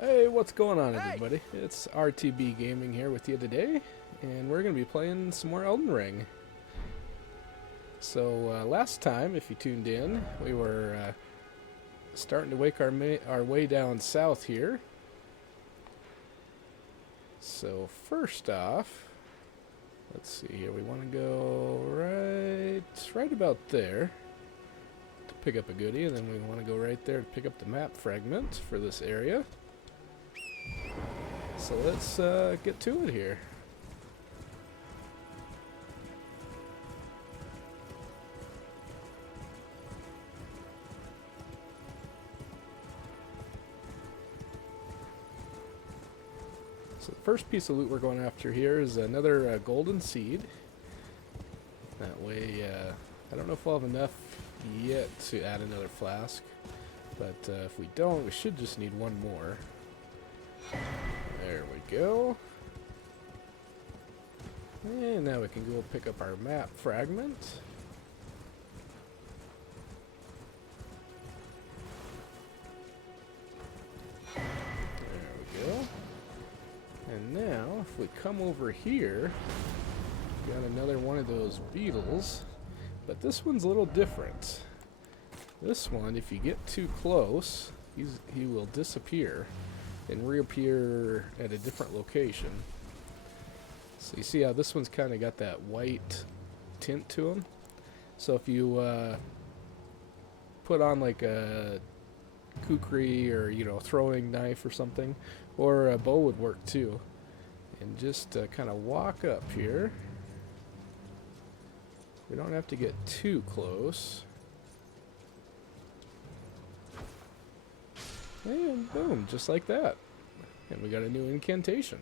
Hey, what's going on, everybody? It's RTB Gaming here with you today, and we're going to be playing some more Elden Ring. So, last time, if you tuned in, we were starting to make our way down south here. So, first off, let's see here, we want to go right about there to pick up a goodie, and then we want to go right there to pick up the map fragment for this area. So let's get to it here. So the first piece of loot we're going after here is another golden seed. That way, I don't know if we'll have enough yet to add another flask, but if we don't, we should just need one more. There we go. And now we can go pick up our map fragment. There we go. And now, if we come over here, got another one of those beetles, but this one's a little different. This one, if you get too close, he will disappear and reappear at a different location. So you see how this one's kind of got that white tint to him. So if you put on like a kukri or throwing knife or something, or a bow would work too, and just kind of walk up here. We don't have to get too close. And boom, just like that. And we got a new incantation.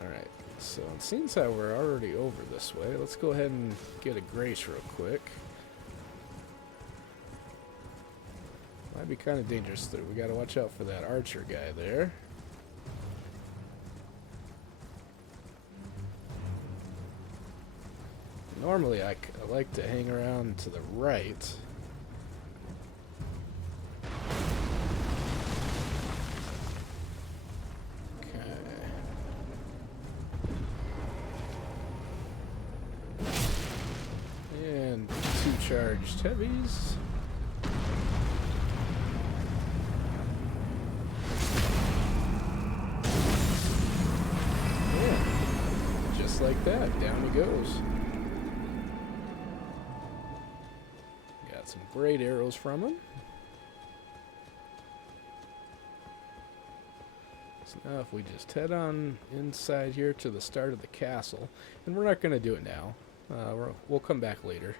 Alright, so it seems that we're already over this way. Let's go ahead and get a grace real quick. Might be kind of dangerous though. We gotta watch out for that archer guy there. Normally I like to hang around to the right. Okay. And 2 charged heavies. Yeah. Just like that, down he goes. Some great arrows from him. So now if we just head on inside here to the start of the castle, and we're not going to do it now. We'll come back later.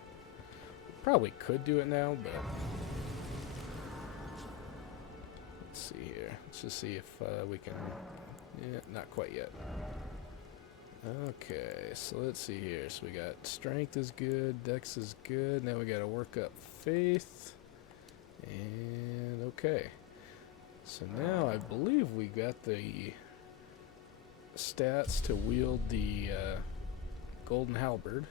Probably could do it now, but let's see here. Let's just see if we can. Yeah, not quite yet. Okay, so let's see here. So we got strength is good, dex is good. Now we got to work up faith. And okay. So now I believe we got the stats to wield the golden halberd.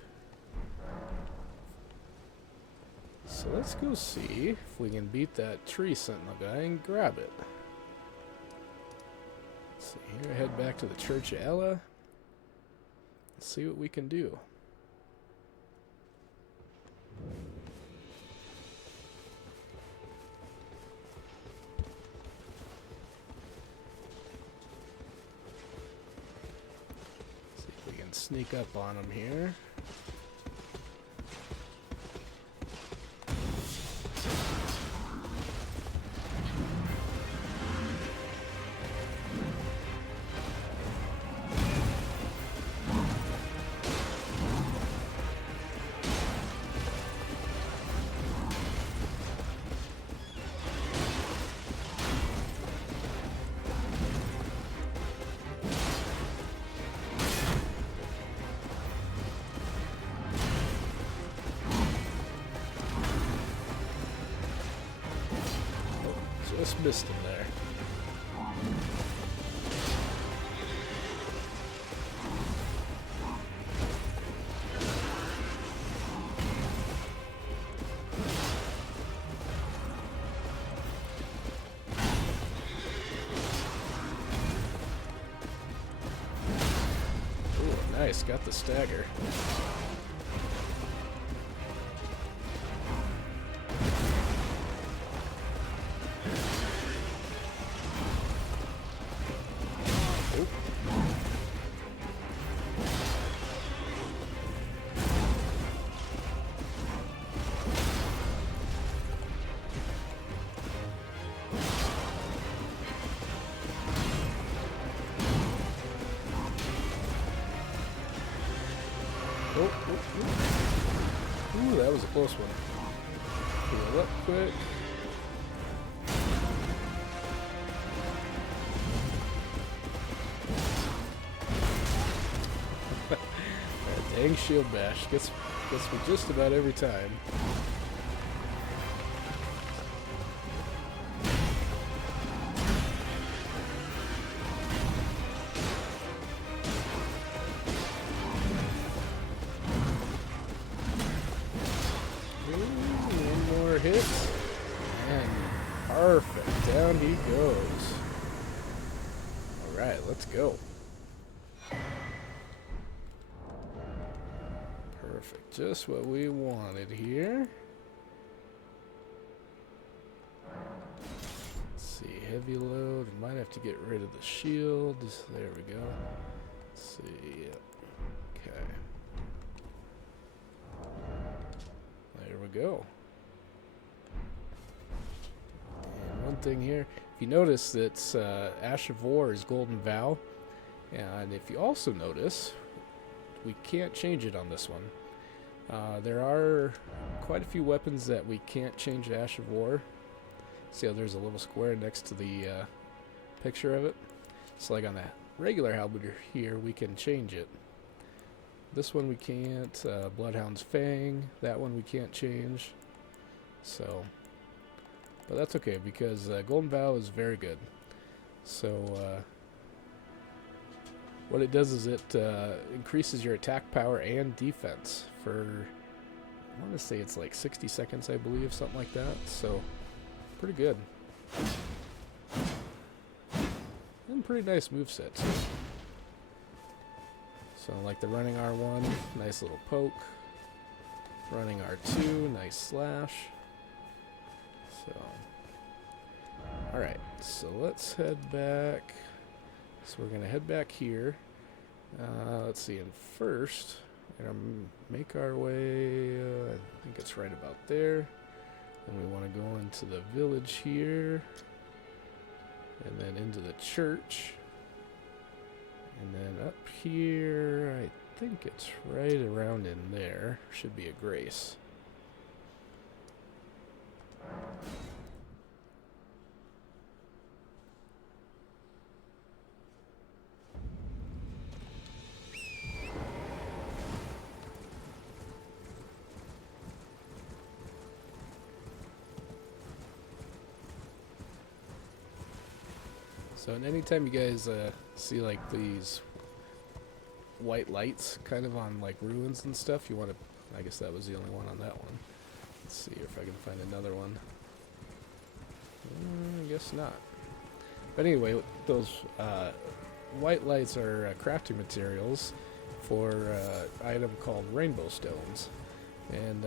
So let's go see if we can beat that tree sentinel guy and grab it. Let's see here. Head back to the Church of Ella. See what we can do. See if we can sneak up on him here. Just missed him there. nice. Got the stagger. Ooh, that was a close one. Heal up quick. That dang shield bash gets me just about every time. Hit, and perfect, down he goes. Alright, let's go. Perfect, just what we wanted here. Let's see, heavy load, might have to get rid of the shield. There we go. Let's see, yep. Okay. There we go. One thing here, if you notice that Ash of War is Golden Vow, and if you also notice, we can't change it on this one. There are quite a few weapons that we can't change to Ash of War. See how there's a little square next to the picture of it? So like on the regular halberd here, we can change it. This one we can't. Bloodhound's Fang, that one we can't change. So... but that's okay, because Golden Vow is very good. So, what it does is it increases your attack power and defense for, I want to say it's like 60 seconds, I believe, something like that. So, pretty good. And pretty nice moveset, too. So, like the running R1, nice little poke. Running R2, nice slash. So, alright, so let's head back. So we're going to head back here. Let's see, and first, we're going to make our way, I think it's right about there. And we want to go into the village here. And then into the church. And then up here, I think it's right around in there. Should be a grace. So anytime you guys see like these white lights kind of on like ruins and stuff, you want to, I guess that was the only one on that one. Let's see if I can find another one. I guess not. But anyway, those white lights are crafting materials for an item called rainbow stones. And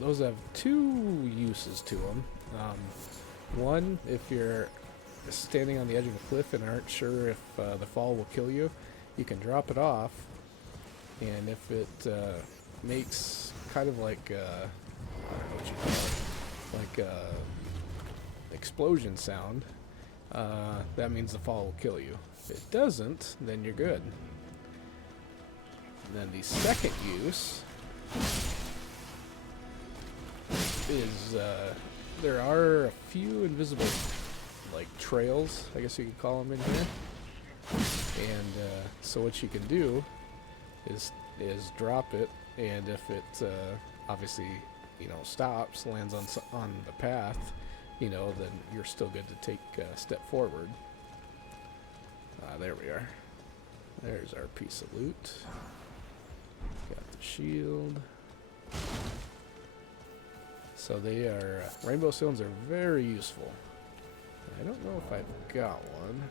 those have two uses to them. One, if you're standing on the edge of a cliff and aren't sure if the fall will kill you, you can drop it off, and if it makes kind of like I don't know what you call it, like explosion sound, that means the fall will kill you. If it doesn't, then you're good. And then the second use is there are a few invisible like trails, I guess you could call them, in here. And so what you can do is drop it, and if it obviously, you know, stops, lands on the path, you know, then you're still good to take a step forward. There we are. There's our piece of loot. Got the shield. So they are, rainbow stones are very useful. I don't know if I've got one,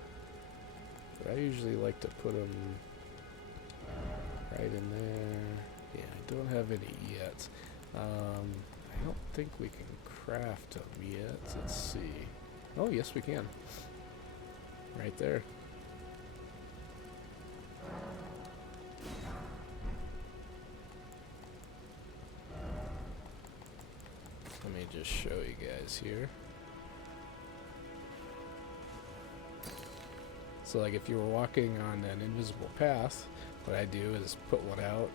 but I usually like to put them Right in there. Yeah, I don't have any yet. I don't think we can craft them yet. Let's see. Oh, yes we can. Right there. Let me just show you guys here. So like if you were walking on an invisible path, what I do is put one out,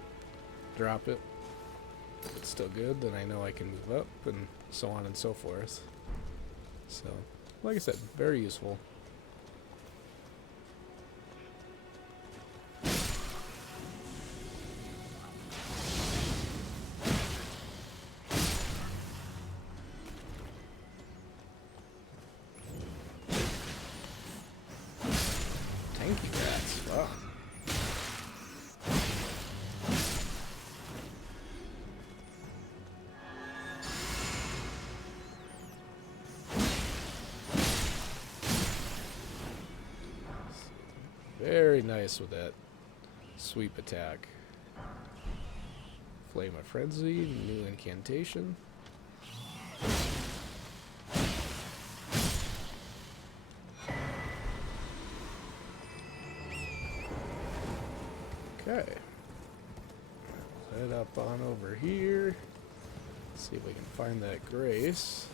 drop it. If it's still good, then I know I can move up, and so on and so forth. So, like I said, very useful. Tanky rats, wow. Very nice with that sweep attack. Flame of Frenzy, new incantation. Okay. Head up on over here. See if we can find that grace.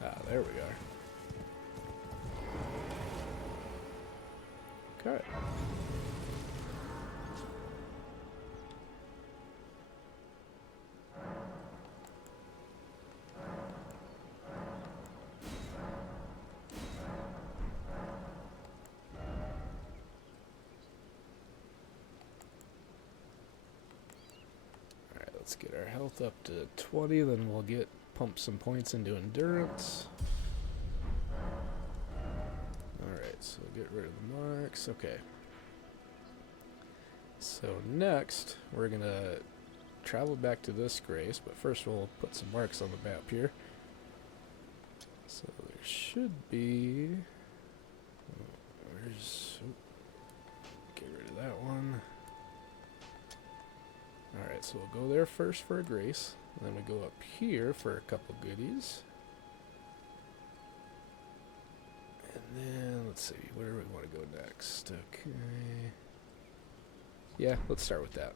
Ah, there we are. Okay. Alright, let's get our health up to 20, then we'll pump some points into endurance. Alright, so get rid of the marks. Okay. So next, we're going to travel back to this grace, but first we'll put some marks on the map here. So there should be... Get rid of that one. Alright, so we'll go there first for a grace, and then we go up here for a couple goodies. And then, let's see, where do we want to go next? Okay. Yeah, let's start with that.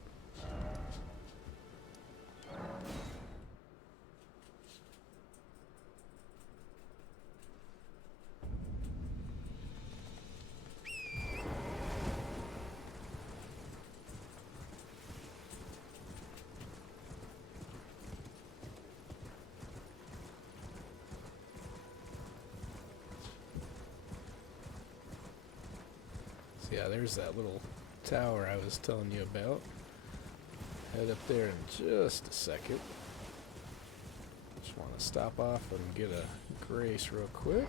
Yeah, there's that little tower I was telling you about. Head up there in just a second. Just want to stop off and get a grace real quick.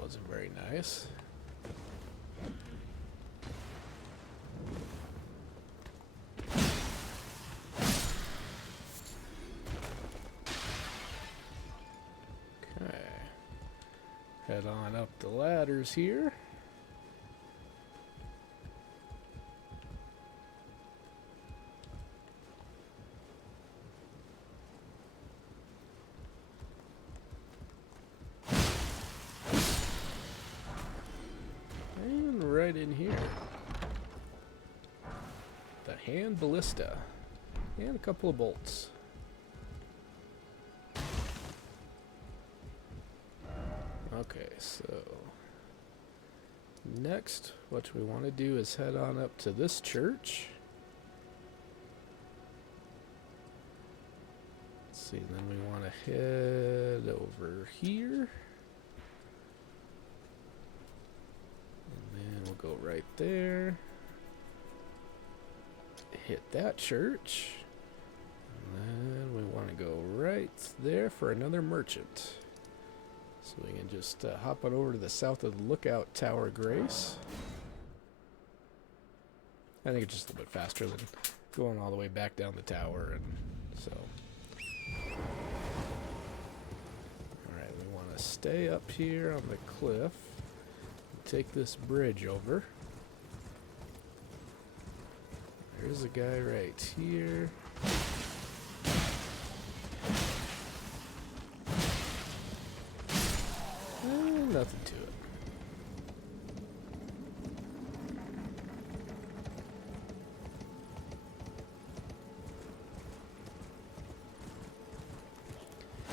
Wasn't very nice. Okay. Head on up the ladders here. Right in here. The hand ballista. And a couple of bolts. Okay, so Next, what we want to do is head on up to this church. Let's see, then we want to head over here. And then we'll go right there. Hit that church. And then we want to go right there for another merchant. So we can just hop on over to the south of the Lookout Tower Grace. I think it's just a little bit faster than going all the way back down the tower, and so. Alright, we want to stay up here on the cliff and take this bridge over. There's a guy right here. Nothing to it.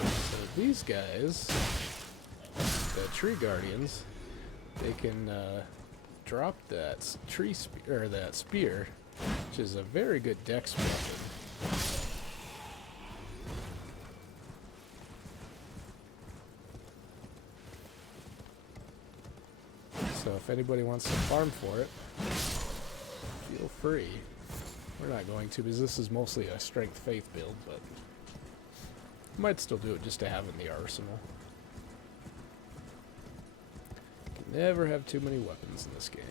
So these guys, the tree guardians, they can drop that that spear, which is a very good dex weapon. So if anybody wants to farm for it, feel free. We're not going to, because this is mostly a strength faith build, but might still do it just to have in the arsenal. Can never have too many weapons in this game.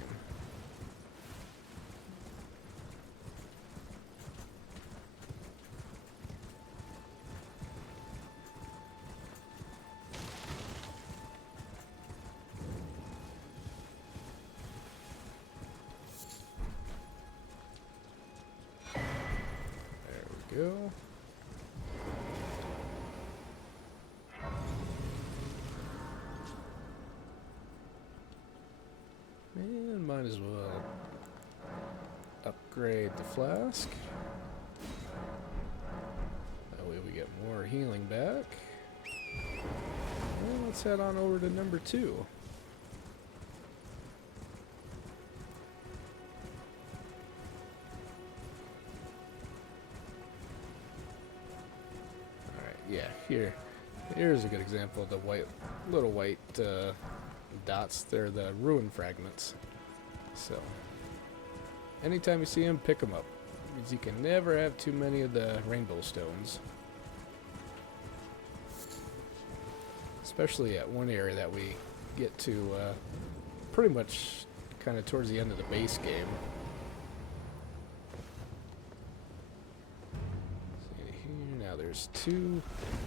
Go. And might as well upgrade the flask. That way we get more healing back. And let's head on over to number 2. Yeah, here's a good example of the little white dots. They're the ruin fragments. So, anytime you see them, pick them up, because you can never have too many of the rainbow stones. Especially at one area that we get to pretty much kind of towards the end of the base game. There's 2.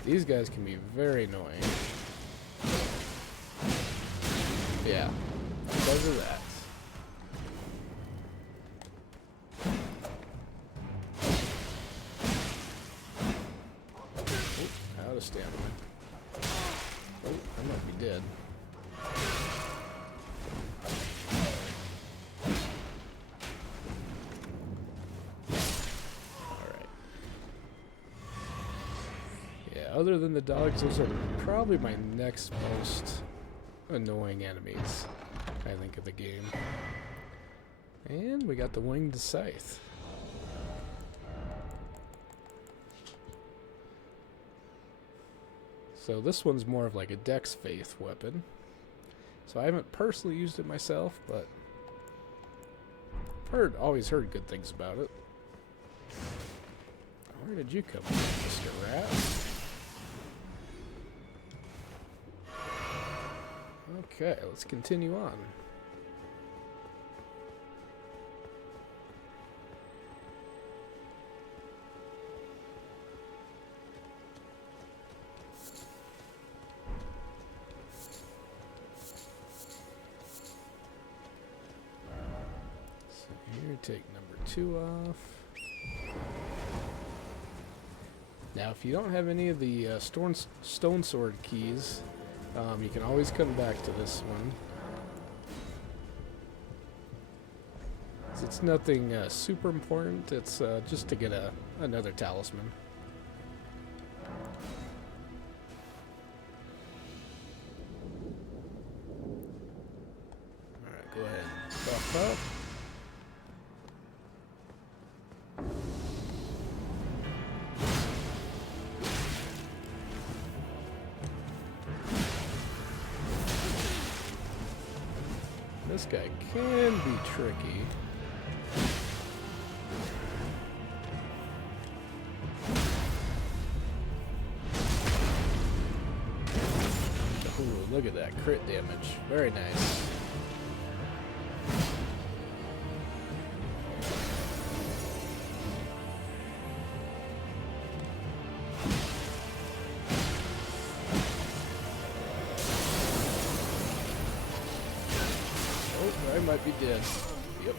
These guys can be very annoying. Yeah, because of that. Oh, out of stamina. Oh, I might be dead. Other than the dogs, those are probably my next most annoying enemies, I think, of the game. And we got the winged scythe. So this one's more of like a dex faith weapon. So I haven't personally used it myself, but always heard good things about it. Where did you come from, Mr. Rat? Okay, let's continue on. So here, take number 2 off. Now, if you don't have any of the stone sword keys, you can always come back to this one. It's nothing super important. It's just to get another talisman. Alright, go ahead up. This guy can be tricky. Ooh, look at that crit damage. Very nice. I might be dead. Yep.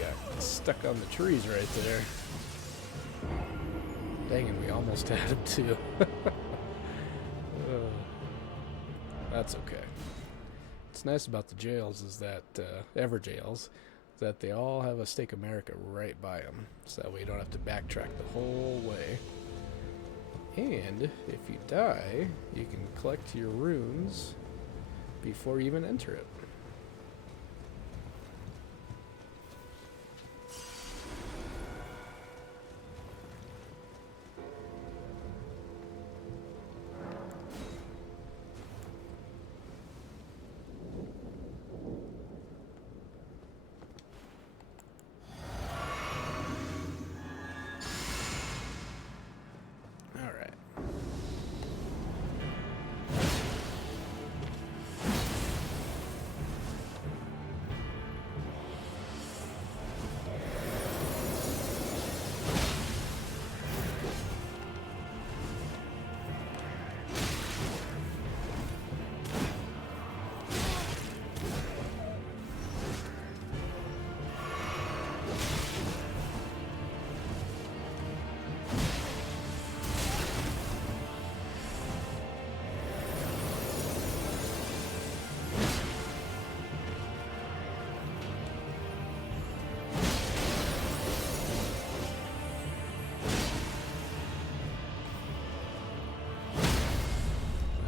Got stuck on the trees right there. Dang it, we almost had him too. That's okay. What's nice about the jails is that, ever jails, is that they all have a Stake America right by them. So that way you don't have to backtrack the whole way. And if you die, you can collect your runes before you even enter it.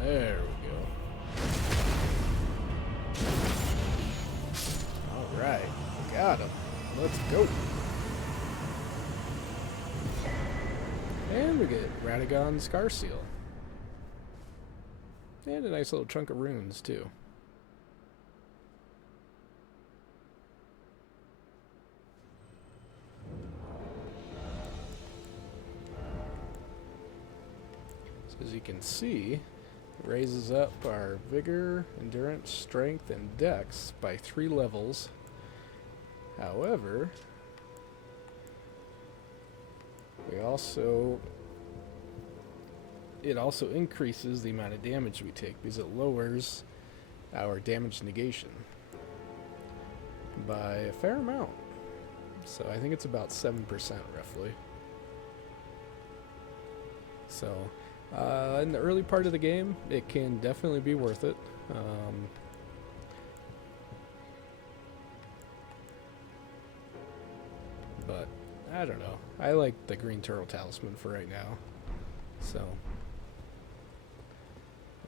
There we go. Alright, got him. Let's go. And we get Radagon Scar Seal. And a nice little chunk of runes, too. So as you can see, it raises up our vigor, endurance, strength, and dex by 3 levels. However, it also increases the amount of damage we take because it lowers our damage negation by a fair amount. So I think it's about 7% roughly. So in the early part of the game, it can definitely be worth it. But I don't know. I like the Green Turtle Talisman for right now. So,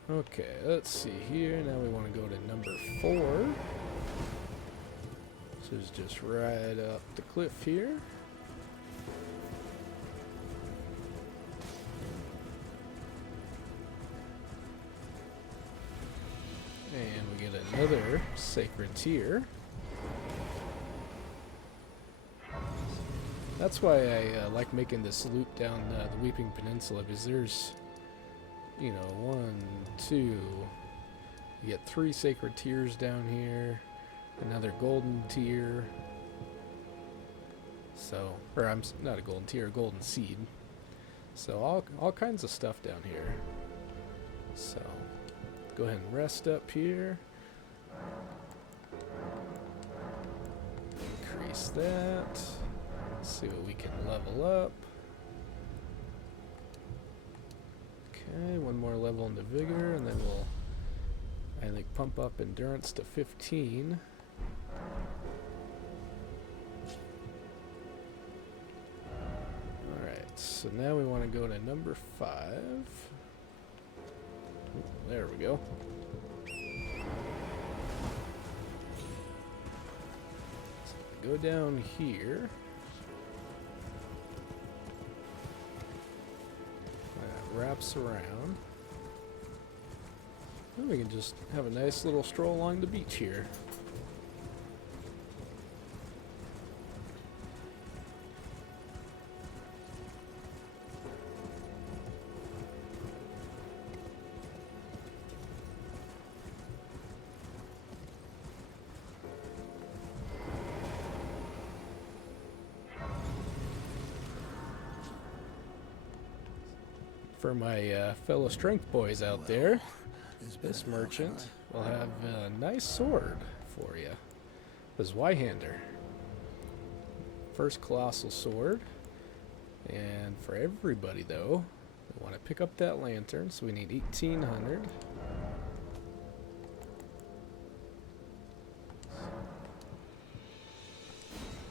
okay, let's see here. Now we want to go to number 4. This is just right up the cliff here. And we get another sacred tier. That's why I like making this loop down the Weeping Peninsula, because there's, you know, 1, 2, you get 3 sacred tiers down here, another golden tier, so, or I'm not a golden tier, a golden seed, so all kinds of stuff down here. So go ahead and rest up here, increase that. See what we can level up. Okay, 1 more level into vigor, and then we'll, I think, pump up endurance to 15. Alright, so now we want to go to number 5. Ooh, there we go. go down here. That wraps around. And we can just have a nice little stroll along the beach here. For my fellow strength boys out there, this merchant will have a nice sword for you. This Zweihander. First colossal sword. And for everybody though, we want to pick up that lantern, so we need 1,800.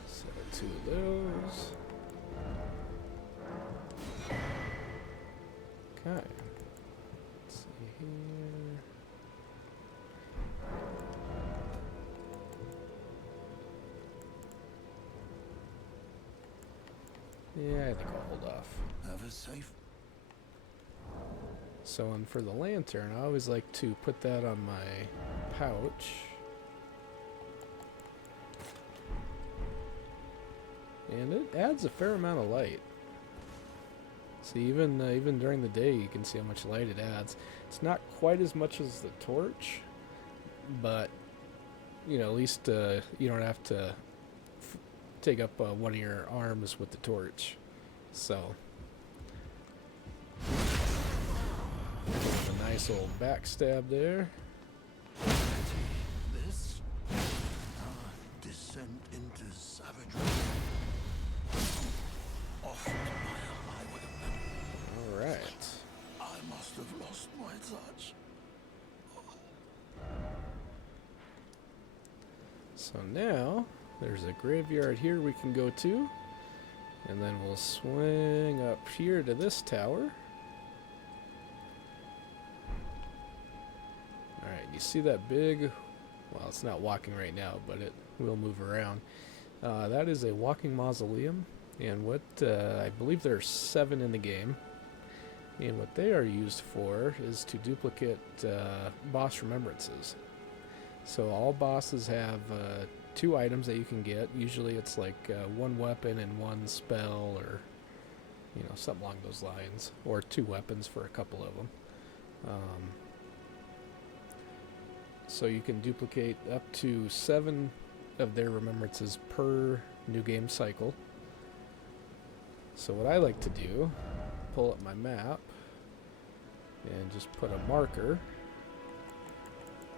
So 2 of those. Okay, let's see here. Yeah, I think I'll hold off. Have a safe. So, and for the lantern, I always like to put that on my pouch. And it adds a fair amount of light. See, even during the day, you can see how much light it adds. It's not quite as much as the torch, but you know, at least you don't have to take up one of your arms with the torch. So, a nice old backstab there. This descent into savagery. Offered by a highwayman. All right. I must have lost my touch. So now there's a graveyard here we can go to, and then we'll swing up here to this tower. Alright, you see that big, well, it's not walking right now, but it will move around. That is a walking mausoleum, and what I believe there are 7 in the game. And what they are used for is to duplicate boss remembrances. So all bosses have 2 items that you can get. Usually it's like 1 weapon and 1 spell, or you know, something along those lines, or 2 weapons for a couple of them. So you can duplicate up to 7 of their remembrances per new game cycle. So what I like to do, pull up my map and just put a marker.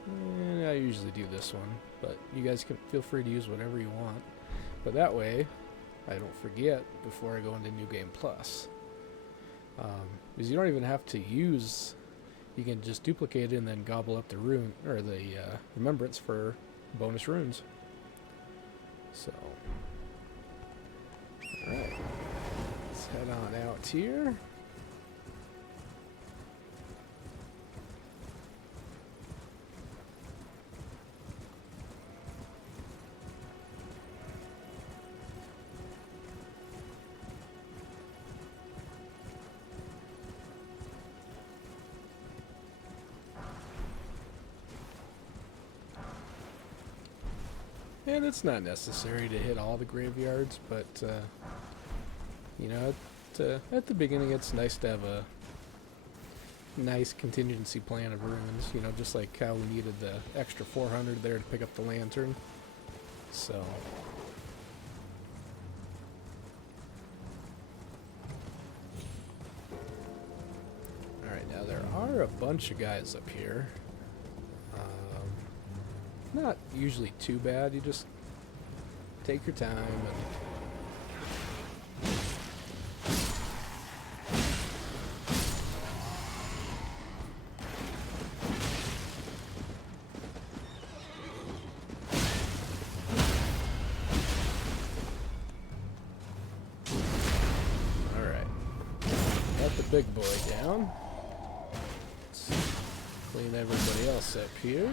And I usually do this one, but you guys can feel free to use whatever you want. But that way, I don't forget before I go into New Game Plus. Because you don't even have to use, you can just duplicate it and then gobble up the rune, or the remembrance for bonus runes. So, alright, let's head on out here. And it's not necessary to hit all the graveyards, but, you know, at the beginning it's nice to have a nice contingency plan of runes, you know, just like how we needed the extra 400 there to pick up the lantern. So, alright, now there are a bunch of guys up here. Not usually too bad, you just take your time and alright. Got the big boy down. Let's clean everybody else up here.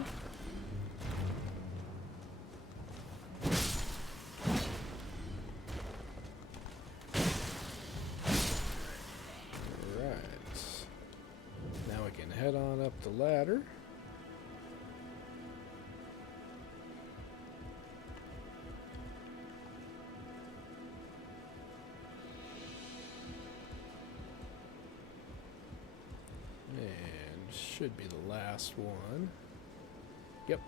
the ladder. And should be the last one. Yep.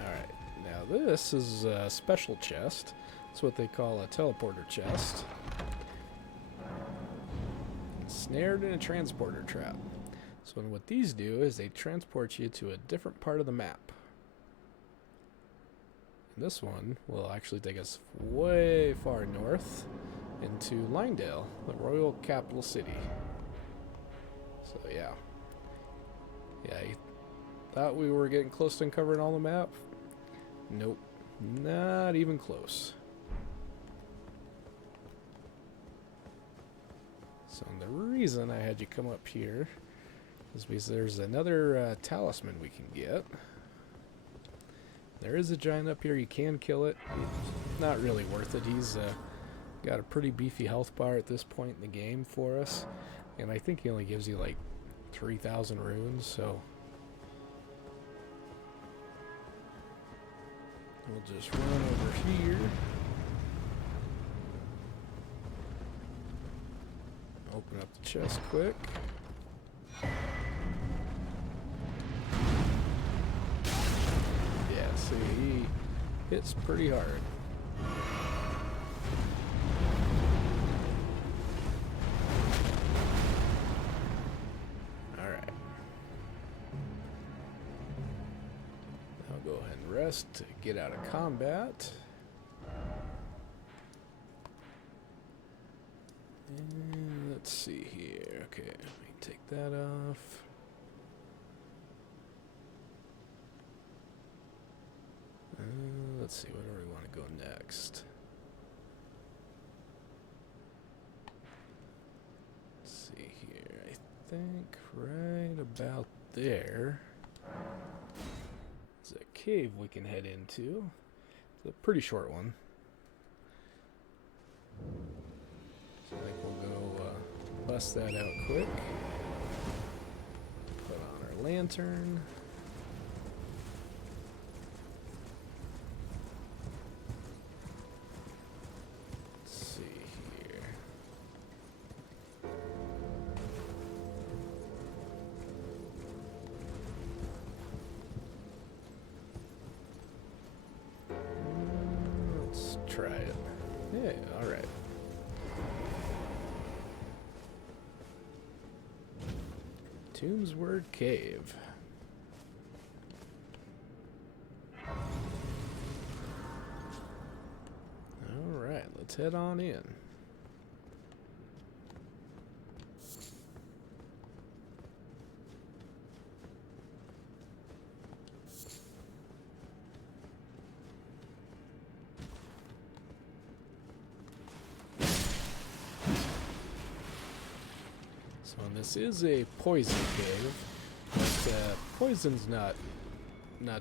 Alright, now this is a special chest. That's what they call a teleporter chest. Snared in a transporter trap. So what these do is they transport you to a different part of the map. And this one will actually take us way far north into Lindale, the royal capital city. So yeah. Yeah, I thought we were getting close to uncovering all the map. Nope, not even close. So the reason I had you come up here is because there's another talisman we can get. There is a giant up here. You can kill it. It's not really worth it. He's got a pretty beefy health bar at this point in the game for us. And I think he only gives you like 3,000 runes, so we'll just run over here. Open up the chest quick. Yeah, see, he hits pretty hard. Alright. I'll go ahead and rest to get out of combat. And let's see here. Okay, let me take that off. Let's see, where do we want to go next? Let's see here. I think right about there is a cave we can head into. It's a pretty short one. So I think we'll go bust that out quick. Put on our lantern. Let's see here. Let's try it. Yeah, all right. Tombsword Cave. Alright, let's head on in. So this is a poison cave, but poison's not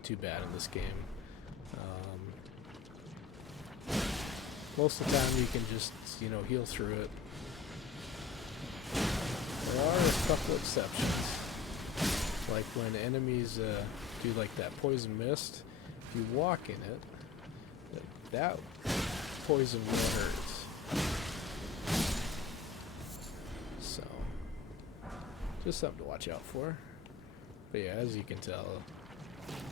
too bad in this game. Most of the time you can just, heal through it. There are a couple exceptions. Like when enemies do like that poison mist, if you walk in it, that poison will hurt. So, just something to watch out for. But yeah, as you can tell,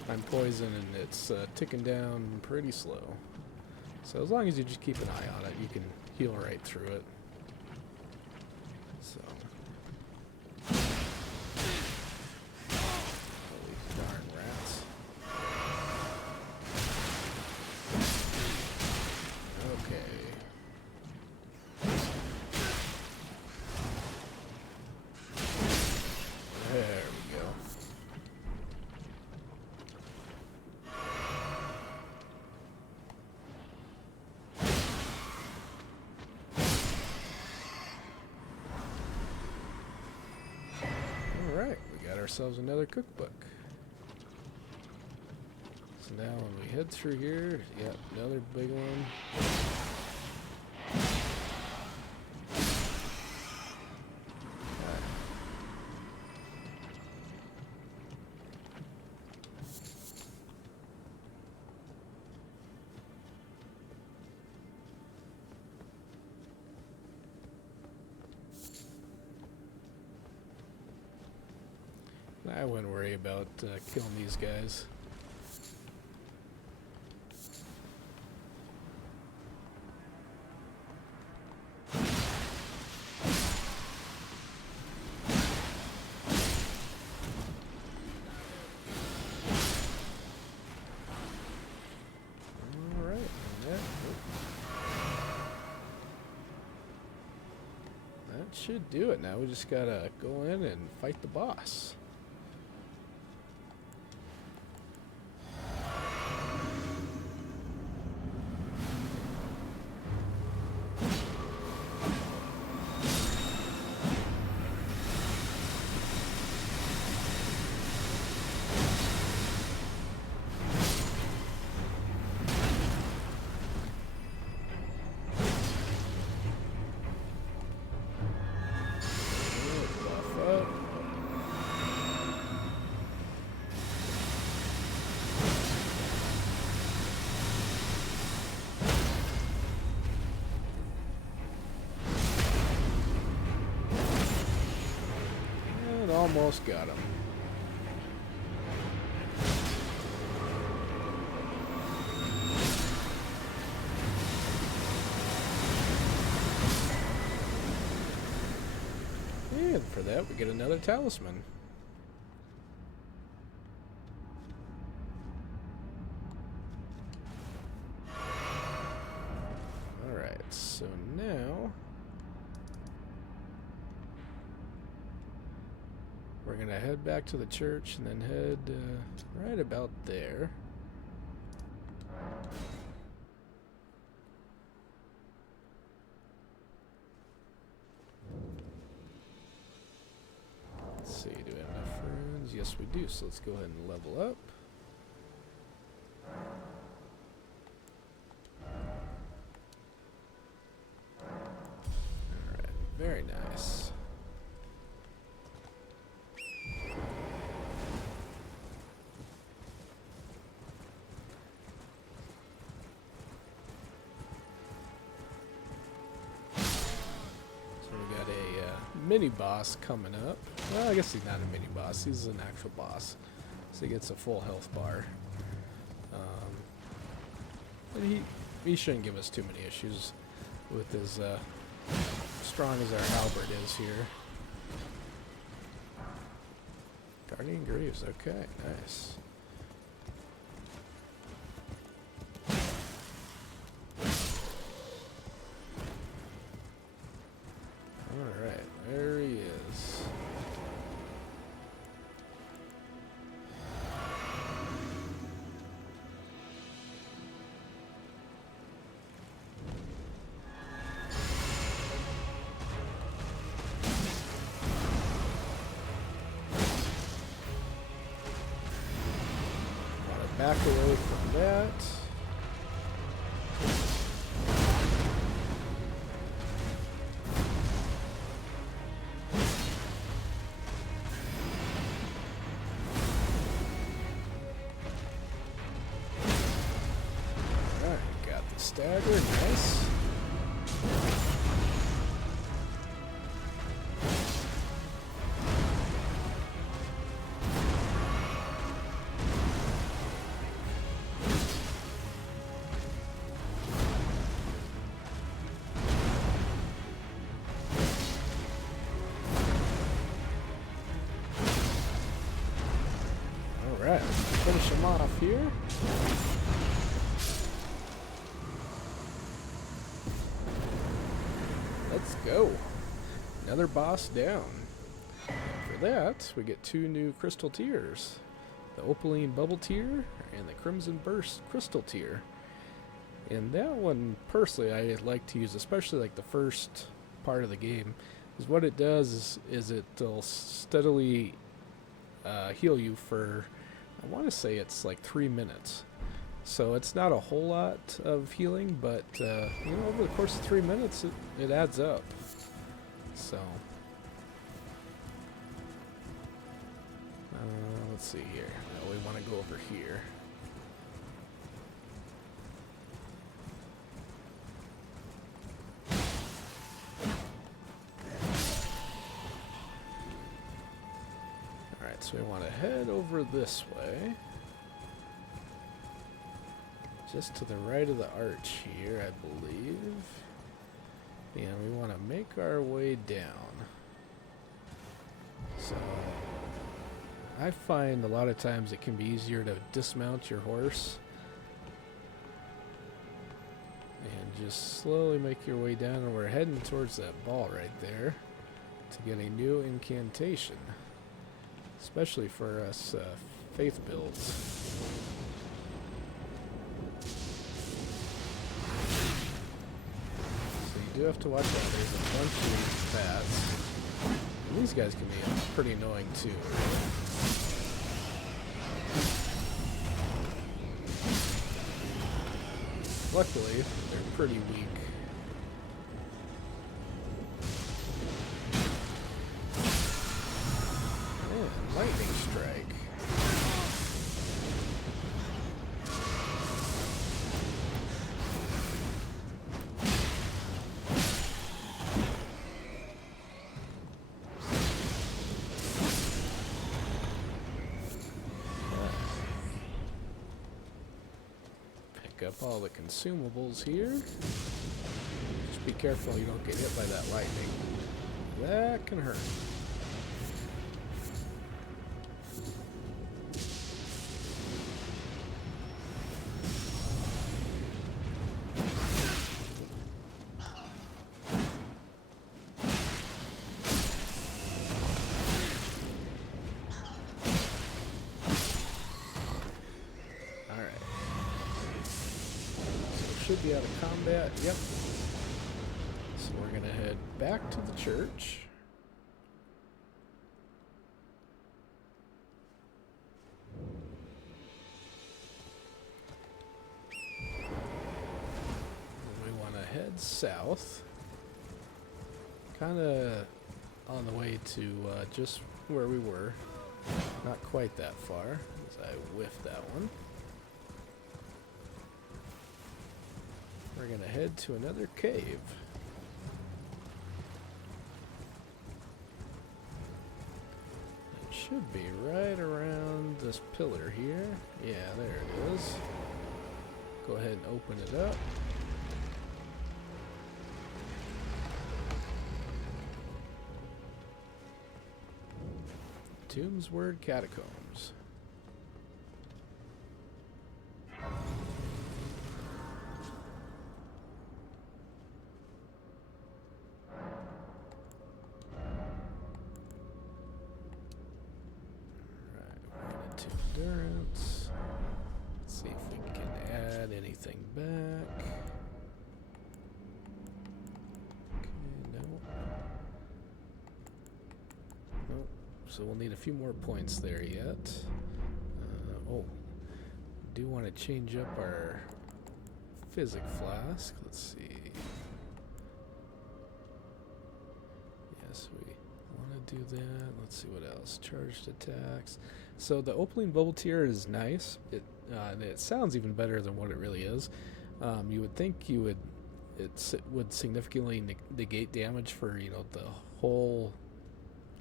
I'm poisoned and it's ticking down pretty slow. So as long as you just keep an eye on it, you can heal right through it. So. Holy darn rats. Okay. There we go. Alright, we got ourselves another cookbook. So now when we head through here, yep, another big one. I wouldn't worry about killing these guys. Should do it now. We just gotta go in and fight the boss. Almost got him. And for that, we get another talisman. Alright, so now we're going to head back to the church and then head right about there. Let's see, do we have enough runes? Yes, we do, so let's go ahead and level up. Alright, very nice. Mini boss coming up. Well, I guess he's not a mini boss. He's an actual boss, so he gets a full health bar. And he shouldn't give us too many issues with as strong as our halberd is here. Guardian Greaves. Okay, nice. Alright, there he is. Gotta back away from that. Stagger, nice. All right, finish him off here. Let's go. Another boss down. For that, we get 2 new crystal tiers. The Opaline Bubble tier and the Crimson Burst crystal tier. And that one, personally, I like to use, especially like the first part of the game, is what it does is it'll steadily heal you for, I want to say it's like 3 minutes. So it's not a whole lot of healing, but you know, over the course of 3 minutes, it adds up. So let's see here. Now we want to go over here. All right, Alright, so we want to head over this way. Just to the right of the arch here, I believe. And we want to make our way down. So, I find a lot of times it can be easier to dismount your horse and just slowly make your way down, and we're heading towards that ball right there to get a new incantation, especially for us faith builds. So you do have to watch out. There's a bunch of these bats. And these guys can be pretty annoying too. Luckily, they're pretty weak. And lightning strike. Up all the consumables here. Just be careful you don't get hit by that lightning. That can hurt. Should be out of combat. Yep. So we're gonna head back to the church. And we want to head south. Kind of on the way to just where we were. Not quite that far, as I whiffed that one. We're going to head to another cave. It should be right around this pillar here. Yeah, there it is. Go ahead and open it up. Tombsword Catacombs. Endurance. Let's see if we can add anything back. Okay, no. Nope. So we'll need a few more points there yet. Oh, do want to change up our physic flask. Let's see. Yes, we want to do that. Let's see what else. Charged attacks. So the opaline bubble tier is nice. It sounds even better than what it really is. You would think it would significantly negate damage for the whole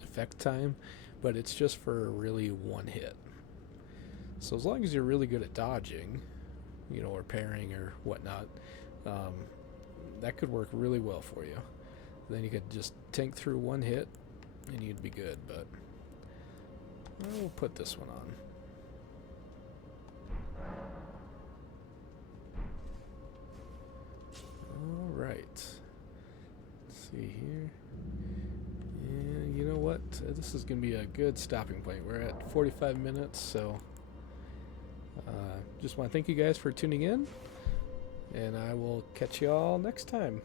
effect time, but it's just for really one hit. So as long as you're really good at dodging, or parrying or whatnot, that could work really well for you. Then you could just tank through one hit and you'd be good, but we'll put this one on. Alright. Let's see here. And you know what? This is going to be a good stopping point. We're at 45 minutes, so just want to thank you guys for tuning in, and I will catch you all next time.